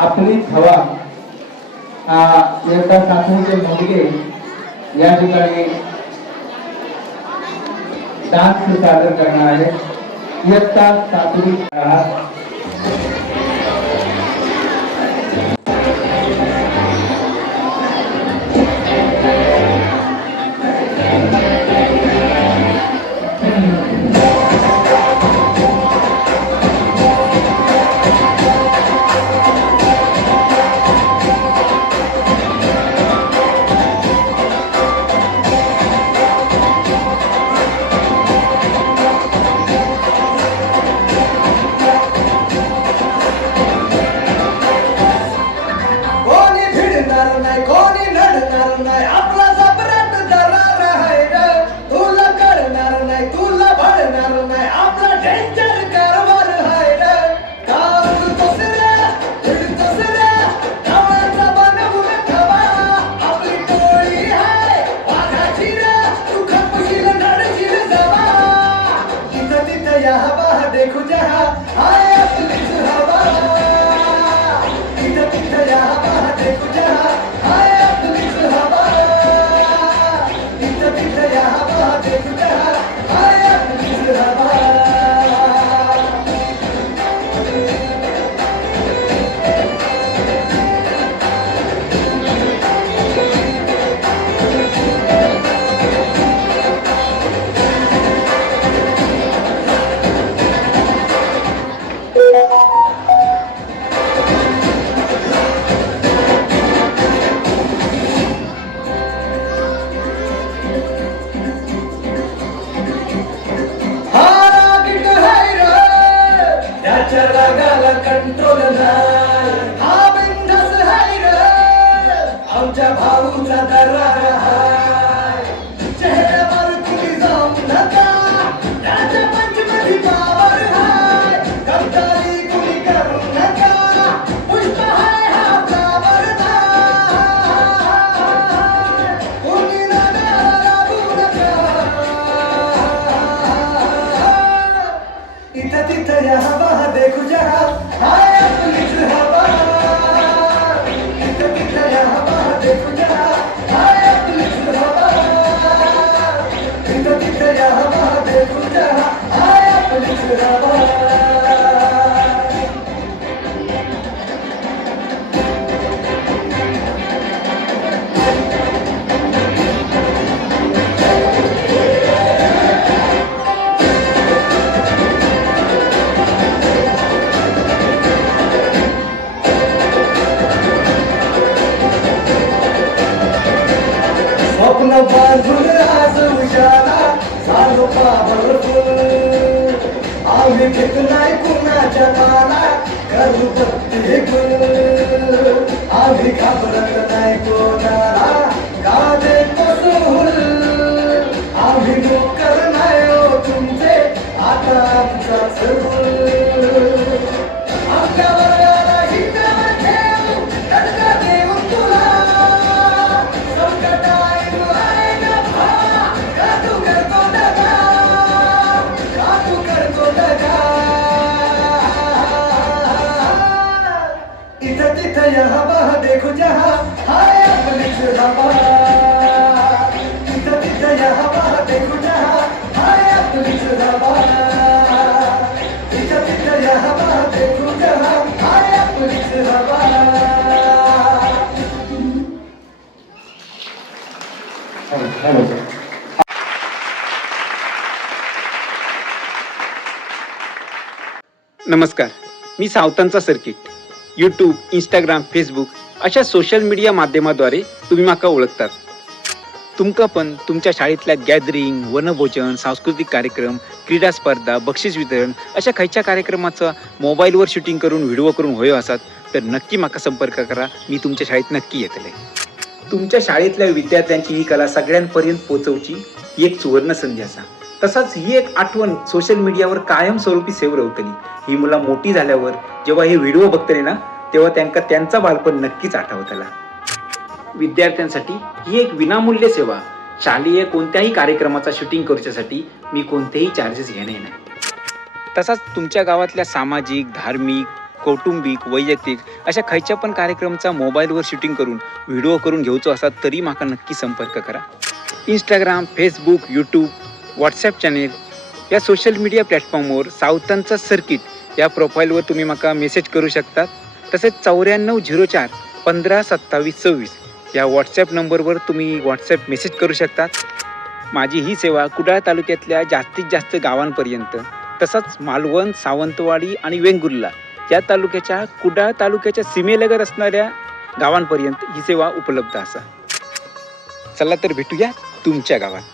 आपलीच हवा इयत्ता 7वीचे मुलगे या ठिकाणी डान्स सादर करणार आहे. इयत्ता 7वी नमस्कार, मी सावतांचा सर्किट. यूट्यूब, इंस्टाग्राम, फेसबुक अशा सोशल मीडिया माध्यमाद्वारे तुम्ही माका ओळखतात. तुमका पण तुमच्या शाळेतल्या गॅदरिंग, वनभोजन, सांस्कृतिक कार्यक्रम, क्रीडा स्पर्धा, बक्षीस वितरण अशा खयच्या कार्यक्रमाचा मोबाईलवर शूटिंग करून व्हिडिओ करून होय असतात तर नक्की माका संपर्क करा. मी तुमच्या शाळेत नक्की येतले. तुमच्या शाळेतल्या विद्यार्थ्यांची ही कला सगळ्यांपर्यंत पोहोचवची ही एक सुवर्ण संधी असा. तसाच ही एक आठवण सोशल मीडियावर कायमस्वरूपी सेव्ह राहतली. ही मुला मोठी झाल्यावर जेव्हा हे व्हिडिओ बघतले ना तेव्हा त्यांना त्यांचा बालपण नक्कीच आठवतला. विद्यार्थ्यांसाठी ही एक विनामूल्य सेवा. शालेय कोणत्याही कार्यक्रमाचा शूटिंग करूच्यासाठी मी कोणतेही चार्जेस घेणे नाही. तसाच तुमच्या गावातल्या सामाजिक, धार्मिक, कौटुंबिक वैयक्तिक अशा खयच्या पण कार्यक्रमचा मोबाईलवर शूटिंग करून व्हिडिओ करून घेवचो असा तरी माका नक्की संपर्क करा. Instagram, Facebook, YouTube, WhatsApp channel या सोशल मीडिया प्लॅटफॉर्मवर सावतांचा सर्किट या प्रोफाईलवर तुम्ही माका मेसेज करू शकतात. तसेच 9404 152726 या व्हॉट्सॲप नंबरवर तुम्ही व्हॉट्सॲप मेसेज करू शकतात. माझी ही सेवा कुडाळ तालुक्यातल्या जास्तीत जास्त गावांपर्यंत तसंच मालवण, सावंतवाडी आणि वेंगुर्ला या तालुक्याच्या कुडाळ तालुक्याच्या सीमेलगत असणाऱ्या गावांपर्यंत ही सेवा उपलब्ध असा. चला तर भेटूया तुमच्या गावात.